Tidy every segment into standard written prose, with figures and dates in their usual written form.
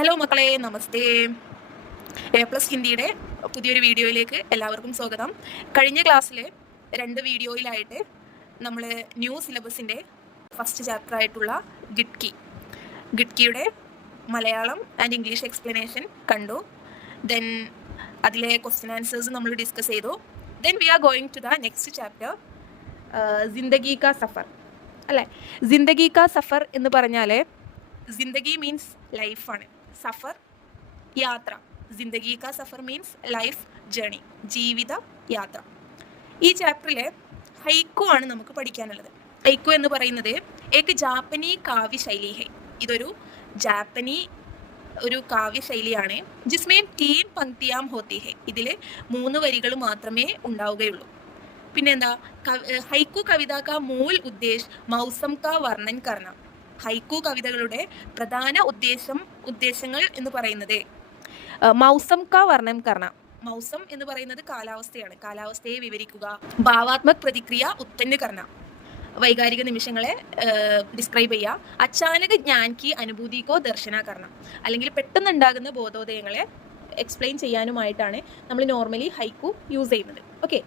Hello മക്കളെ, നമസ്തേ. A+ ഹിന്ദിയുടെ പുതിയൊരു വീഡിയോയിലേക്ക് എല്ലാവർക്കും സ്വാഗതം. കഴിഞ്ഞ ക്ലാസ്സിൽ 2 വീഡിയോയിലായിട്ട് നമ്മൾ ന്യൂ സിലബസിൻ്റെ ഫസ്റ്റ് ചാപ്റ്റർ ആയിട്ടുള്ള ഗിഡ്കിയുടെ മലയാളം ആൻഡ് ഇംഗ്ലീഷ് എക്സ്പ്ലനേഷൻ കണ്ടു. ദെൻ അതിലെ ക്വസ്റ്റ്യൻ ആൻസേഴ്സ് നമ്മൾ ഡിസ്കസ് ചെയ്തു. Then we are going to the next chapter, Zindagi ka Safar അല്ലേ. ജിന്ദഗി കാ സഫർ എന്ന് പറഞ്ഞാൽ ജിന്ദഗി മീൻസ് ലൈഫാണ്, സഫർ യാത്ര. ജിന്ദഗി ka Zafar means life journey, ജീവിത യാത്ര. ഈ ചാപ്റ്ററിൽ ഹൈക്കു ആണ് നമുക്ക് പഠിക്കാനുള്ളത്. ഹൈക്കു എന്ന് പറയുന്നത് ഏക് ജാപ്പനി കാവ്യശൈലി ഹൈ. ഇതൊരു ജാപ്പനി ഒരു കാവ്യശൈലിയാണ്. ജിസ്മേം 3 പങ്ക്തിയാം ഹോത്തി ഹൈ. ഇതിൽ 3 വരികൾ മാത്രമേ ഉണ്ടാവുകയുള്ളൂ. പിന്നെന്താ, ഹൈക്കു കവിത കാ മൂൽ ഉദ്ദേശ് മൗസം കാ വർണ്ണൻ കർണ. ഹൈക്കു കവിതകളുടെ പ്രധാന ഉദ്ദേശങ്ങൾ എന്ന് പറയുന്നത് മൗസം കാ വർണ്ണം കർണ. മൗസം എന്ന് പറയുന്നത് കാലാവസ്ഥയാണ്. കാലാവസ്ഥയെ വിവരിക്കുക. ഭാവാത്മക് പ്രതിക്രിയ ഉത്തന്ന കർണ, വൈകാരിക നിമിഷങ്ങളെ ഡിസ്ക്രൈബ് ചെയ്യുക. അച്ചാനക ജ്ഞാൻ കി അനുഭൂതിക്കോ ദർശന കർണ, അല്ലെങ്കിൽ പെട്ടെന്നുണ്ടാകുന്ന ബോധോദയങ്ങളെ എക്സ്പ്ലെയിൻ ചെയ്യാനുമായിട്ടാണ് നമ്മൾ നോർമലി ഹൈക്കു യൂസ് ചെയ്യുന്നത്. Okay,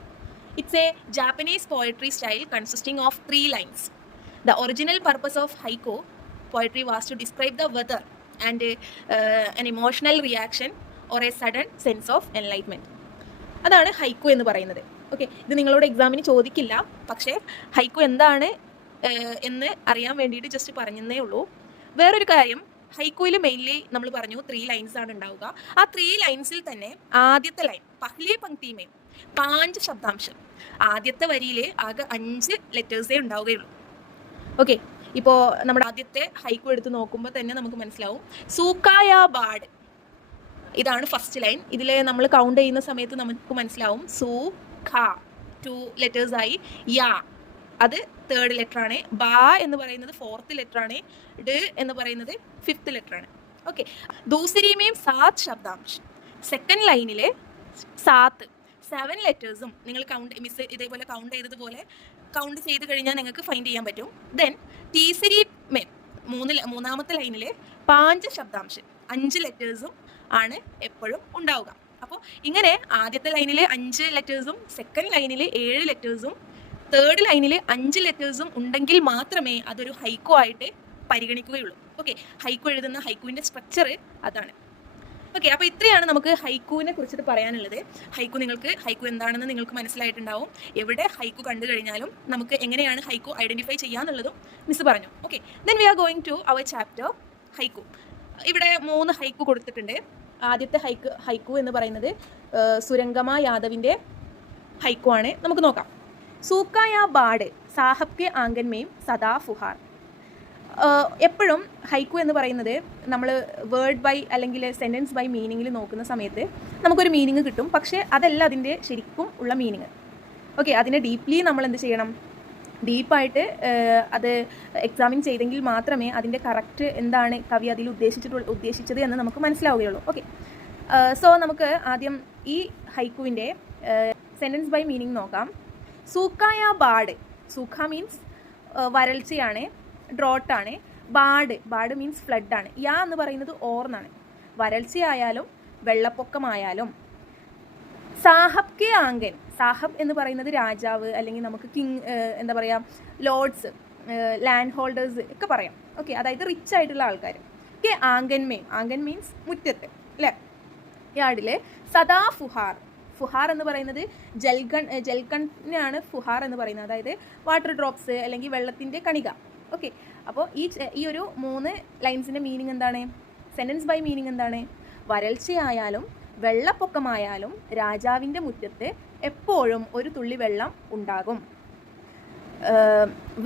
it's A Japanese poetry style consisting of 3 lines. The original purpose of haiku poetry was to describe the weather and an emotional reaction or a sudden sense of enlightenment. അതാണ് ഹൈക്കു എന്ന് പറയുന്നത്. Okay, ഇത് നിങ്ങളോട് എക്സാമിന് ചോദിക്കില്ല, പക്ഷേ ഹൈക്കു എന്താണ് എന്ന് അറിയാൻ വേണ്ടിയിട്ട് ജസ്റ്റ് പറഞ്ഞതേ ഉള്ളൂ. വേറൊരു കാര്യം, ഹൈക്കുവിൽ മെയിൻലി നമ്മൾ പറഞ്ഞു 3 ലൈൻസ് ആണ് ഉണ്ടാവുക. ആ 3 ലൈൻസിൽ തന്നെ ആദ്യത്തെ ലൈൻ പഹ്ലി പങ്ക്തിമേ 5 ശബ്ദാംശം. ആദ്യത്തെ വരിയിൽ ആകെ 5 ലെറ്റേഴ്സേ ഉണ്ടാവുകയുള്ളൂ. ഓക്കെ, ഇപ്പോൾ നമ്മുടെ ആദ്യത്തെ ഹൈക്കു എടുത്ത് നോക്കുമ്പോൾ തന്നെ നമുക്ക് മനസ്സിലാവും. സൂക്കായ ബാഡ്, ഇതാണ് ഫസ്റ്റ് ലൈൻ. ഇതിൽ നമ്മൾ കൗണ്ട് ചെയ്യുന്ന സമയത്ത് നമുക്ക് മനസ്സിലാവും. സൂ ഖ 2 ലെറ്റേഴ്സായി. യാ അത് 3rd ലെറ്ററാണ്. ബാ എന്ന് പറയുന്നത് 4th ലെറ്ററാണ്. ഡ് എന്ന് പറയുന്നത് 5th ലെറ്ററാണ്. ഓക്കെ, ദൂസരിമേം 7 ശബ്ദാംശം. സെക്കൻഡ് ലൈനിൽ 7 ലെറ്റേഴ്സും നിങ്ങൾ മിസ് ഇതേപോലെ കൗണ്ട് ചെയ്തതുപോലെ കൗണ്ട് ചെയ്ത് കഴിഞ്ഞാൽ നിങ്ങൾക്ക് ഫൈൻഡ് ചെയ്യാൻ പറ്റും. ദെൻ തീസരി മേം മൂന്നാമത്തെ ലൈനിൽ 5 ശബ്ദാംശം, 5 ലെറ്റേഴ്സും ആണ് എപ്പോഴും ഉണ്ടാവുക. അപ്പോൾ ഇങ്ങനെ ആദ്യത്തെ ലൈനിൽ 5 ലെറ്റേഴ്സും സെക്കൻഡ് ലൈനിൽ 7 ലെറ്റേഴ്സും 3rd ലൈനിൽ 5 ലെറ്റേഴ്സും ഉണ്ടെങ്കിൽ മാത്രമേ അതൊരു ഹൈക്കു ആയിട്ട് പരിഗണിക്കുകയുള്ളൂ. ഓക്കെ, ഹൈക്കു എഴുതുന്ന ഹൈക്കുവിൻ്റെ സ്ട്രക്ചർ അതാണ്. ഓക്കെ, അപ്പോൾ ഇത്രയാണ് നമുക്ക് ഹൈക്കുവിനെ കുറിച്ചിട്ട് പറയാനുള്ളത്. ഹൈക്കു എന്താണെന്ന് നിങ്ങൾക്ക് മനസ്സിലായിട്ടുണ്ടാവും. എവിടെ ഹൈക്കു കണ്ടു കഴിഞ്ഞാലും നമുക്ക് എങ്ങനെയാണ് ഹൈക്കു ഐഡൻറ്റിഫൈ ചെയ്യാന്നുള്ളതും മിസ് പറഞ്ഞു. Okay, then we are going to our chapter haiku. ഇവിടെ 3 ഹൈക്കു കൊടുത്തിട്ടുണ്ട്. ആദ്യത്തെ ഹൈക്കു എന്ന് പറയുന്നത് സുരംഗമ യാദവിൻ്റെ ഹൈക്കു ആണ്. നമുക്ക് നോക്കാം. സൂക്കായ ബാഡ് സാഹബ് കെ ആംഗൻമേം സദാ ഫുഹാർ. എപ്പോഴും ഹൈക്കു എന്ന് പറയുന്നത് നമ്മൾ വേർഡ് ബൈ അല്ലെങ്കിൽ സെൻറ്റൻസ് ബൈ മീനിങ്ങിൽ നോക്കുന്ന സമയത്ത് നമുക്കൊരു മീനിങ് കിട്ടും, പക്ഷേ അതല്ല അതിൻ്റെ ശരിക്കും ഉള്ള മീനിങ്. ഓക്കെ, അതിനെ ഡീപ്ലി നമ്മൾ എന്ത് ചെയ്യണം, ഡീപ്പായിട്ട് അത് എക്സാമിൻ ചെയ്തെങ്കിൽ മാത്രമേ അതിൻ്റെ കറക്റ്റ് എന്താണ് കവി അതിൽ ഉദ്ദേശിച്ചത് എന്ന് നമുക്ക് മനസ്സിലാവുകയുള്ളൂ. ഓക്കെ, സോ നമുക്ക് ആദ്യം ഈ ഹൈക്കുവിൻ്റെ സെൻറ്റൻസ് ബൈ മീനിങ് നോക്കാം. സൂക്കായ ബാഡ്, സൂഖ മീൻസ് വരൾച്ചയാണ്, ഡ്രോട്ടാണ്. ബാഡ് മീൻസ് ഫ്ലഡാണ്. യാ എന്ന് പറയുന്നത് ഓർന്നാണ്. വരൾച്ചയായാലും വെള്ളപ്പൊക്കമായാലും. സാഹബ് കെ ആംഗൻ, സാഹബ് എന്ന് പറയുന്നത് രാജാവ്, അല്ലെങ്കിൽ നമുക്ക് കിങ്, എന്താ പറയുക, ലോർഡ്സ്, ലാൻഡ് ഹോൾഡേഴ്സ് ഒക്കെ പറയാം. ഓക്കെ, അതായത് റിച്ച് ആയിട്ടുള്ള ആൾക്കാർ. കെ ആംഗൻമേം, ആംഗൻ മീൻസ് മുറ്റത്ത് അല്ലേ, യാർഡിൽ. സദാ ഫുഹാർ, ഫുഹാർ എന്ന് പറയുന്നത് ജൽക്കണ്ണിനാണ് ഫുഹാർ എന്ന് പറയുന്നത്, അതായത് വാട്ടർ ഡ്രോപ്സ് അല്ലെങ്കിൽ വെള്ളത്തിൻ്റെ കണിക. ഓക്കെ, അപ്പോൾ ഈ ഒരു 3 ലൈൻസിൻ്റെ മീനിങ് എന്താണ്, സെൻറ്റൻസ് ബൈ മീനിങ് എന്താണ്? വരൾച്ചയായാലും വെള്ളപ്പൊക്കമായാലും രാജാവിൻ്റെ മുറ്റത്ത് എപ്പോഴും ഒരു തുള്ളി വെള്ളം ഉണ്ടാകും.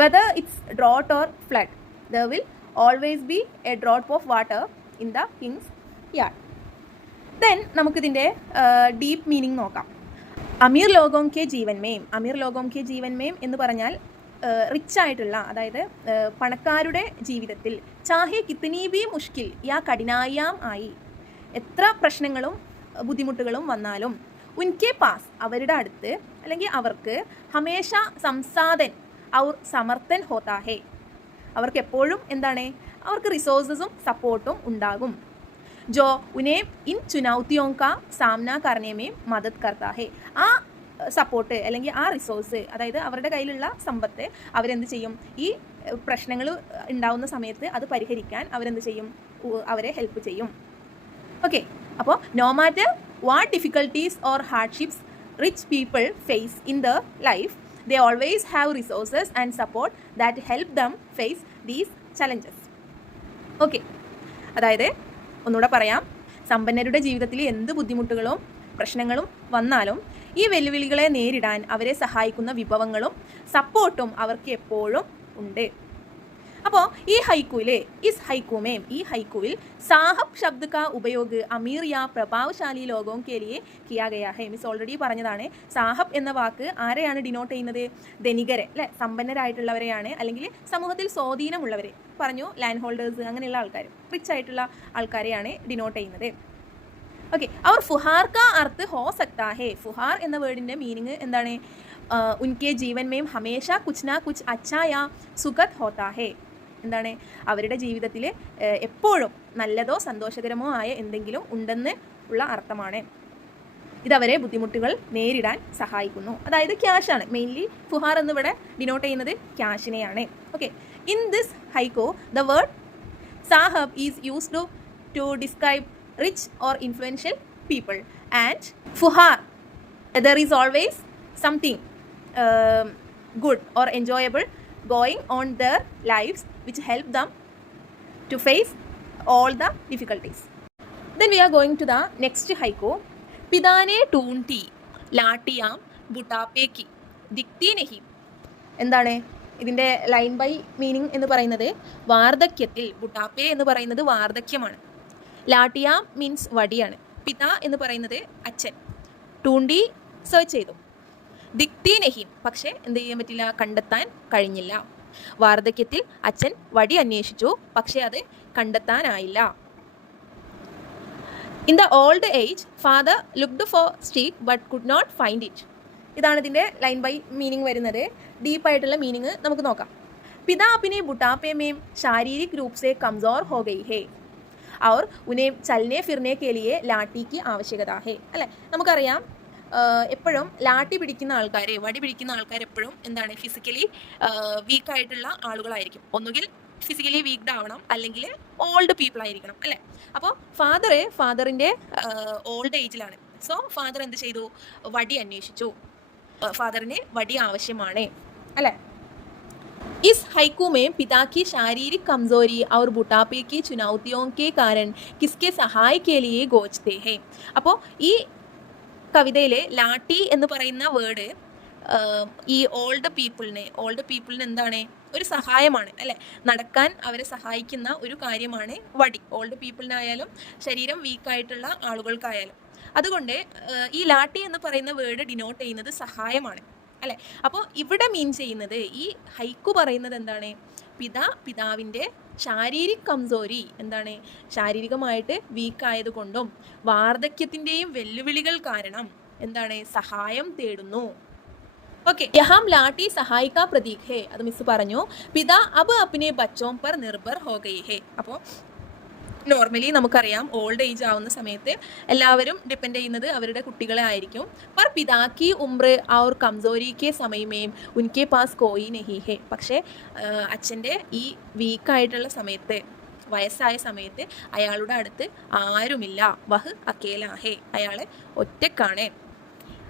Whether it's drought or flood, there will always be A drop of water in the Kings yard. Then നമുക്കിതിൻ്റെ ഡീപ്പ് മീനിങ് നോക്കാം. അമീർ ലോഗോം കെ ജീവൻ മേം, അമീർ ലോഗോം കെ ജീവൻ മേം എന്ന് പറഞ്ഞാൽ റിച്ച് ആയിട്ടുള്ള, അതായത് പണക്കാരുടെ ജീവിതത്തിൽ ചാഹെ കിത്തനി ബി മുഷ്കിൽ യാ കഠിനായാം ആയി, എത്ര പ്രശ്നങ്ങളും ബുദ്ധിമുട്ടുകളും വന്നാലും ഉൻകെ പാസ്, അവരുടെ അടുത്ത് അല്ലെങ്കിൽ അവർക്ക് ഹമേഷ സംസാദൻ ഔർ സമർത്ഥൻ ഹോത്താ ഹേ, അവർക്ക് എപ്പോഴും എന്താണ്, അവർക്ക് റിസോഴ്സസും സപ്പോർട്ടും ഉണ്ടാകും. जो उन्हें इन चुनौतियों का सामना करने में मदद करता है. ആ സപ്പോർട്ട് അല്ലെങ്കിൽ ആ റിസോഴ്സ്, അതായത് അവരുടെ കയ്യിലുള്ള സമ്പത്ത് അവരെന്ത് ചെയ്യും, ഈ പ്രശ്നങ്ങൾ ഉണ്ടാവുന്ന സമയത്ത് അത് പരിഹരിക്കാൻ അവരെന്ത് ചെയ്യും, അവരെ ഹെൽപ്പ് ചെയ്യും. ഓക്കെ, അപ്പോൾ no matter what difficulties or hardships rich people face in their life, they always have resources and support that help them face these challenges. Okay, അതായത് ഒന്നുകൂടെ പറയാം, സമ്പന്നരുടെ ജീവിതത്തിൽ എന്ത് ബുദ്ധിമുട്ടുകളും പ്രശ്നങ്ങളും വന്നാലും ഈ വെല്ലുവിളികളെ നേരിടാൻ അവരെ സഹായിക്കുന്ന വിഭവങ്ങളും സപ്പോർട്ടും അവർക്ക് എപ്പോഴും ഉണ്ട്. അപ്പോൾ ഈ ഹൈക്കൂവിൽ ഇസ് ഹൈക്കൂമേം, ഈ ഹൈക്കൂവിൽ സാഹബ് ശബ്ദ കാ ഉപയോഗ അമീർ യാ പ്രഭാവശാലി ലോകോം കെ ലിയെ കിയാ ഗയാ ഹെ. മിസ് ഓൾറെഡി പറഞ്ഞതാണ്, സാഹബ് എന്ന വാക്ക് ആരെയാണ് ഡിനോട്ട് ചെയ്യുന്നത്, ധനികരെ അല്ലെ, സമ്പന്നരായിട്ടുള്ളവരെയാണ്, അല്ലെങ്കിൽ സമൂഹത്തിൽ സ്വാധീനമുള്ളവരെ പറഞ്ഞു, ലാൻഡ് ഹോൾഡേഴ്സ് അങ്ങനെയുള്ള ആൾക്കാർ, റിച്ച് ആയിട്ടുള്ള ആൾക്കാരെയാണ് ഡിനോട്ട് ചെയ്യുന്നത്. ഓക്കെ, അവർ ഫുഹാർ കാ അർത്ഥ് ഹോ സക്താ ഹെ. ഫുഹാർ എന്ന വേർഡിൻ്റെ മീനിങ് എന്താണ്, ഉൻകെ ജീവൻ മേം ഹമേശ കുച്ച് നാ കുച്ച് അച്ഛാ യാ സുഖത് ഹോത്താ ഹെ. എന്താണ്, അവരുടെ ജീവിതത്തിൽ എപ്പോഴും നല്ലതോ സന്തോഷകരമോ ആയ എന്തെങ്കിലും ഉണ്ടെന്ന് ഉള്ള അർത്ഥമാണ്. ഇതവരെ ബുദ്ധിമുട്ടുകൾ നേരിടാൻ സഹായിക്കുന്നു. അതായത് ക്യാഷാണ് മെയിൻലി, ഫുഹാർ എന്നിവിടെ ഡിനോട്ട് ചെയ്യുന്നത് ക്യാഷിനെയാണ്. Okay, in this haiku the word sahib is used to describe rich or influential people, and fuhar, there is always something good or enjoyable going on their lives which help them to face all the difficulties. Then we are going to the next haiku. Pidane toonti ലാട്ടിയാം ബുട്ടാപ്പേക്ക് ദിക്തി നഹി. എന്താണ് ഇതിൻ്റെ line by meaning എന്ന് പറയുന്നത്, വാർദ്ധക്യത്തിൽ, ബുട്ടാപ്പേ എന്ന് പറയുന്നത് വാർദ്ധക്യമാണ്, ലാട്ടിയ means വടിയാണ്, പിത എന്ന് പറയുന്നത് അച്ഛൻ, ടൂണ്ടി സെർച്ച് ചെയ്തു, ദിക്തി നഹീം പക്ഷേ എന്ത് ചെയ്യാൻ പറ്റില്ല, കണ്ടെത്താൻ കഴിഞ്ഞില്ല. വാർദ്ധക്യത്തിൽ അച്ഛൻ വടി അന്വേഷിച്ചു, പക്ഷേ അത് കണ്ടെത്താനായില്ല. In the old age father looked for stick but could not find it. ഇതാണ് ഇതിൻ്റെ ലൈൻ ബൈ മീനിങ് വരുന്നത്. ഡീപ്പായിട്ടുള്ള മീനിങ് നമുക്ക് നോക്കാം. പിതാ അപ്പിനെ ബുട്ടാപ്പേ മേം ശാരീരിക് രൂപ് സെ കംസോർ ഹോ ഗയി ഹേ और उन्हें चलने फिरने के लिए लाठी की आवश्यकता है. അല്ലേ, നമുക്കറിയാം എപ്പോഴും ലാട്ടി പിടിക്കുന്ന ആൾക്കാർ, വടി പിടിക്കുന്ന ആൾക്കാർ എപ്പോഴും എന്താണ്, ഫിസിക്കലി വീക്കായിട്ടുള്ള ആളുകളായിരിക്കും. ഒന്നുകിൽ ഫിസിക്കലി വീക്ക്ഡ് ആവണം, അല്ലെങ്കിൽ ഓൾഡ് പീപ്പിൾ ആയിരിക്കണം, അല്ലേ. അപ്പോൾ ഫാദറിൻ്റെ ഓൾഡ് ഏജിലാണ്. സോ ഫാദർ എന്ത് ചെയ്തു, വടി അന്വേഷിച്ചു, ഫാദറിന് വടി ആവശ്യമാണ്, അല്ലേ. इस हाइकू में पिता की शारीरिक कमजोरी और बुढ़ापे की चुनौतियों के कारण किसके सहाय के लिए गोचते हैं. അപ്പോൾ ഈ കവിതയിൽ ലാട്ടി എന്ന് പറയുന്ന വേർഡ് ഈ ഓൾഡ് പീപ്പിളിന് എന്താണ്, ഒരു സഹായമാണ്, അല്ലേ. നടക്കാൻ അവരെ സഹായിക്കുന്ന ഒരു കാര്യമാണ് വടി, ഓൾഡ് പീപ്പിളിനായാലും ശരീരം വീക്കായിട്ടുള്ള ആളുകൾക്കായാലും. അതുകൊണ്ട് ഈ ലാട്ടി എന്ന് പറയുന്ന വേർഡ് ഡിനോട്ട് ചെയ്യുന്നത് സഹായമാണ്, അല്ലേ. അപ്പോൾ ഇവിടെ മീൻ ചെയ്യുന്നത്, ഈ ഹൈക്കു പറയുന്നത് എന്താണ്, പിതാവിൻ്റെ ശാരീരിക് കംസോരി, എന്താണ്, ശാരീരികമായിട്ട് വീക്കായതുകൊണ്ടും വാർദ്ധക്യത്തിൻ്റെയും വെല്ലുവിളികൾ കാരണം എന്താണ്, സഹായം തേടുന്നു. ഓക്കെ, യഹാം ലാട്ടി സഹായിക്കാ പ്രതീക് ഹേ, അത് മിസ് പറഞ്ഞു. പിതാ അബ് അപ്നെ ബച്ചോം പർ നിർഭർ ഹോ ഗയി ഹേ. അപ്പോൾ നോർമലി നമുക്കറിയാം, ഓൾഡ് ഏജ് ആവുന്ന സമയത്ത് എല്ലാവരും ഡിപ്പെൻഡ് ചെയ്യുന്നത് അവരുടെ കുട്ടികളെ ആയിരിക്കും. പർ പിതാക്കി ഉമ്ര ഔർ കംസോരി കെ സമയമേം ഉൻകെ പാസ് കോയി നഹി ഹേ. പക്ഷേ അച്ഛൻ്റെ ഈ വീക്കായിട്ടുള്ള സമയത്ത്, വയസ്സായ സമയത്ത് അയാളുടെ അടുത്ത് ആരുമില്ല. വഹ് അക്കേലാ ഹേ, അയാൾ ഒറ്റക്കാണ്.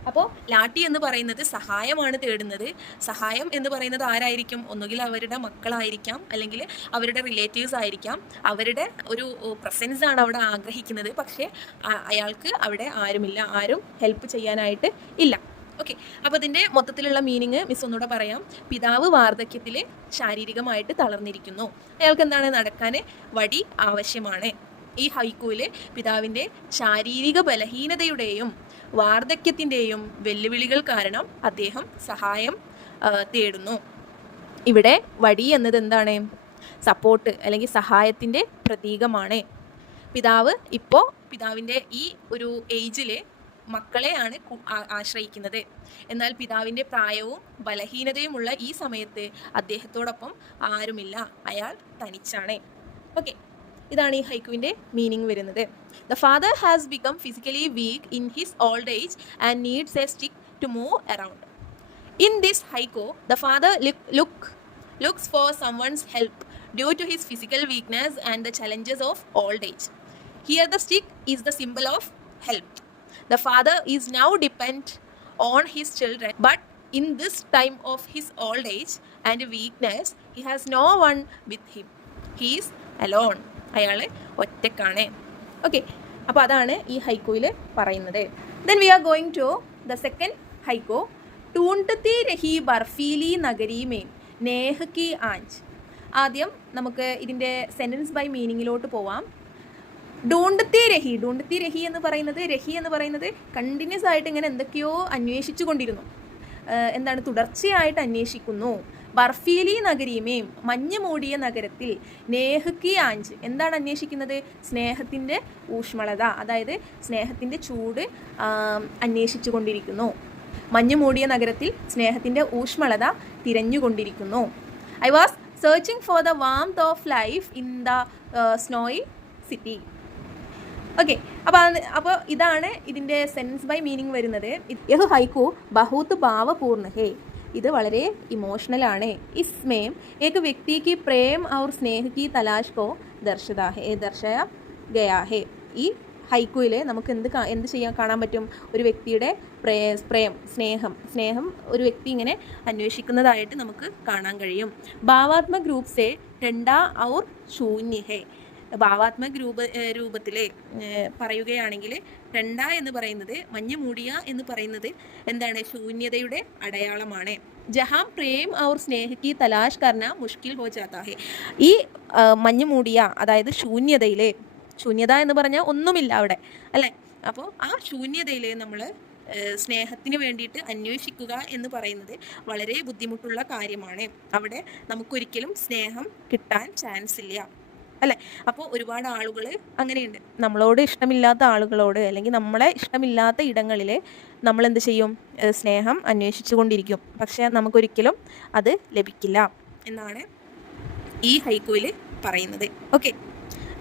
അപ്പോൾ ലാട്ടി എന്ന് പറയുന്നത് സഹായമാണ് തേടുന്നത്. സഹായം എന്ന് പറയുന്നത് ആരായിരിക്കും, ഒന്നുകിൽ അവരുടെ മക്കളായിരിക്കാം, അല്ലെങ്കിൽ അവരുടെ റിലേറ്റീവ്സ് ആയിരിക്കാം. അവരുടെ ഒരു പ്രസൻസ് ആണ് അവിടെ ആഗ്രഹിക്കുന്നത്, പക്ഷേ അയാൾക്ക് അവിടെ ആരുമില്ല, ആരും ഹെൽപ്പ് ചെയ്യാനായിട്ട് ഇല്ല. ഓക്കെ, അപ്പോൾ ഇതിൻ്റെ മൊത്തത്തിലുള്ള മീനിങ് മിസ് ഒന്നുകൂടെ പറയാം. പിതാവ് വാർദ്ധക്യത്തിൽ ശാരീരികമായിട്ട് തളർന്നിരിക്കുന്നു, അയാൾക്ക് എന്താണ്, നടക്കാൻ വടി ആവശ്യമാണ്. ഈ ഹൈക്കൂവിൽ പിതാവിൻ്റെ ശാരീരിക ബലഹീനതയുടെയും വാർദ്ധക്യത്തിൻ്റെയും വെല്ലുവിളികൾ കാരണം അദ്ദേഹം സഹായം തേടുന്നു. ഇവിടെ വടി എന്നത് എന്താണ്, സപ്പോർട്ട് അല്ലെങ്കിൽ സഹായത്തിൻ്റെ പ്രതീകമാണ്. പിതാവിൻ്റെ ഈ ഒരു ഏജിൽ മക്കളെയാണ് ആശ്രയിക്കുന്നത്. എന്നാൽ പിതാവിൻ്റെ പ്രായവും ബലഹീനതയുമുള്ള ഈ സമയത്ത് അദ്ദേഹത്തോടൊപ്പം ആരുമില്ല, അയാൾ തനിച്ചാണ്. ഓക്കെ, ഇതാണ് ഈ ഹൈക്കുവിൻ്റെ മീനിങ് വരുന്നത്. The father has become physically weak in his old age and needs a stick to move around. In this haiku, the father looks for someone's help due to his physical weakness and the challenges of old age. Here the stick is the symbol of help. The father is now dependent on his children, but in this time of his old age and weakness, he has no one with him. He is alone. അയാൾ ഒറ്റക്കാണ്. Okay, അപ്പോൾ അതാണ് ഈ ഹൈക്കുവിൽ പറയുന്നത്. Then we are going to the second haiku. ടൂണ്ടത്തി രഹി ബർഫീലി നഗരി മേം നേഹ് കി ആഞ്ച്. ആദ്യം നമുക്ക് ഇതിൻ്റെ sentence by മീനിങ്ങിലോട്ട് പോവാം. ഡൂണ്ടത്തി രഹി എന്ന് പറയുന്നത് കണ്ടിന്യൂസ് ആയിട്ട് ഇങ്ങനെ എന്തൊക്കെയോ അന്വേഷിച്ചു കൊണ്ടിരുന്നു. എന്താണ്, തുടർച്ചയായിട്ട് അന്വേഷിക്കുന്നു. ബർഫീലി നഗരിമേം മഞ്ഞ് മൂടിയ നഗരത്തിൽ. നേഹ് കി ആഞ്ച് എന്താണ് അന്വേഷിക്കുന്നത്? സ്നേഹത്തിൻ്റെ ഊഷ്മളത, അതായത് സ്നേഹത്തിൻ്റെ ചൂട് അന്വേഷിച്ചു കൊണ്ടിരിക്കുന്നു. മഞ്ഞു മൂടിയ നഗരത്തിൽ സ്നേഹത്തിൻ്റെ ഊഷ്മളത തിരഞ്ഞുകൊണ്ടിരിക്കുന്നു. I was searching for the warmth of life in the snowy city. Okay, അപ്പോൾ ഇതാണ് ഇതിൻ്റെ സെൻസ് ബൈ മീനിങ് വരുന്നത്. യഹ് ഹൈക്കു ബഹുത് ഭാവപൂർണ്ണ ഹേ. ഇത് വളരെ ഇമോഷണലാണ്. ഇസ്മേം ഏക് വ്യക്തി കി പ്രേം ഔർ സ്നേഹ് കി തലാഷ് കോ ദർശയ ഗയാ ഹേ. ഈ ഹൈക്കുയിൽ നമുക്ക് എന്ത് കാണാൻ പറ്റും? ഒരു വ്യക്തിയുടെ സ്നേഹം ഒരു വ്യക്തി ഇങ്ങനെ അന്വേഷിക്കുന്നതായിട്ട് നമുക്ക് കാണാൻ കഴിയും. ഭാവാത്മക് രൂപ് സെ രണ്ടാ ഔർ ശൂന്യ ഹേ. ഭാവാത്മക് രൂപത്തിൽ പറയുകയാണെങ്കിൽ രണ്ട എന്ന് പറയുന്നത്, മഞ്ഞ് മൂടിയ എന്ന് പറയുന്നത് എന്താണ്? ശൂന്യതയുടെ അടയാളമാണ്. ജഹാം പ്രേം ഔർ സ്നേഹ കി തലാഷ് കർന മുഷ്കിൽ ഹോ ജാതാ ഹേ. ഈ മഞ്ഞ് മൂടിയ, അതായത് ശൂന്യത എന്ന് പറഞ്ഞാൽ ഒന്നുമില്ല അവിടെ, അല്ലേ? അപ്പോൾ ആ ശൂന്യതയിൽ നമ്മൾ സ്നേഹത്തിന് വേണ്ടിയിട്ട് അന്വേഷിക്കുക എന്ന് പറയുന്നത് വളരെ ബുദ്ധിമുട്ടുള്ള കാര്യമാണ്. അവിടെ നമുക്കൊരിക്കലും സ്നേഹം കിട്ടാൻ ചാൻസ് ഇല്ല, അല്ലേ? അപ്പോൾ ഒരുപാട് ആളുകൾ അങ്ങനെയുണ്ട്. നമ്മളോട് ഇഷ്ടമില്ലാത്ത ആളുകളോട്, അല്ലെങ്കിൽ നമ്മളെ ഇഷ്ടമില്ലാത്ത ഇടങ്ങളിൽ നമ്മൾ എന്ത് ചെയ്യും? സ്നേഹം അന്വേഷിച്ചു കൊണ്ടിരിക്കും. പക്ഷേ നമുക്കൊരിക്കലും അത് ലഭിക്കില്ല എന്നാണ് ഈ ഹൈക്കുവിൽ പറയുന്നത്. ഓക്കെ,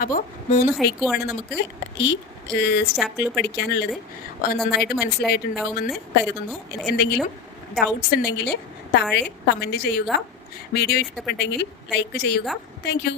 അപ്പോൾ 3 ഹൈക്കുവാണ് നമുക്ക് ഈ ചാപ്റ്ററിൽ പഠിക്കാനുള്ളത്. നന്നായിട്ട് മനസ്സിലായിട്ടുണ്ടാവുമെന്ന് കരുതുന്നു. എന്തെങ്കിലും ഡൗട്ട്സ് ഉണ്ടെങ്കിൽ താഴെ കമൻറ്റ് ചെയ്യുക. വീഡിയോ ഇഷ്ടപ്പെട്ടെങ്കിൽ ലൈക്ക് ചെയ്യുക. താങ്ക്